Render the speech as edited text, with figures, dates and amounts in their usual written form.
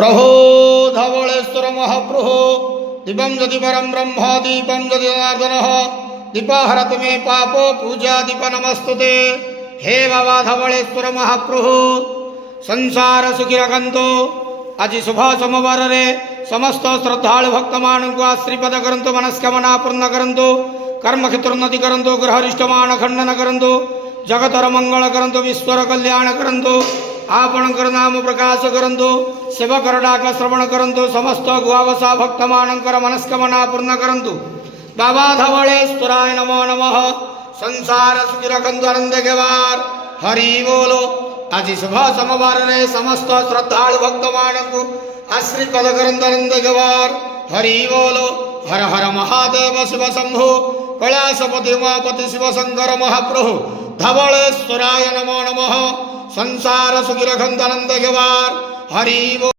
प्रभो धवलेश्वर महाप्रभो दीपं यदि परं ब्रह्म दीपं यदि जनार्दनः दीपहरतु मे पापो पूजा दीप नमस्तुते। हे बाबा धवलेश्वर महाप्रभु संसार सुखी रखंतु। आज शुभ सोमवार रे समस्त श्रद्धालु भक्त मानक आशीर्वाद करंतु, मनस्कामना पूर्ण करंतु, कर्म क्षेत्र उन्नति करंतु, ग्रहरिष्टमान खंडन करंतु, जगतर मंगल करंतु, विश्वर कल्याण करंतु, आपणकर नाम प्रकाश करंतु, सेवकर डाक श्रवण करंतु, समस्त गुआवसा भक्त मानकर मनस्कामना पूर्ण करंतु। बाबा धवलेश्वराय नमो नमः। संसार सुखी रखंतु, आनंद गेवार हरि बोलो। आज शुभ सोमवार रे समस्त श्रद्धालु भक्त मानक आशीर्वाद करंतु, आनंद गेवार हरि बोलो। हर हर महादेव शिव शंभो कैलासपति उमापति शिव शंकर महाप्रभु धवलेश्वराय नमो नमः। संसार सुखी रखंतु, आनंद गेवार हरि बोलो।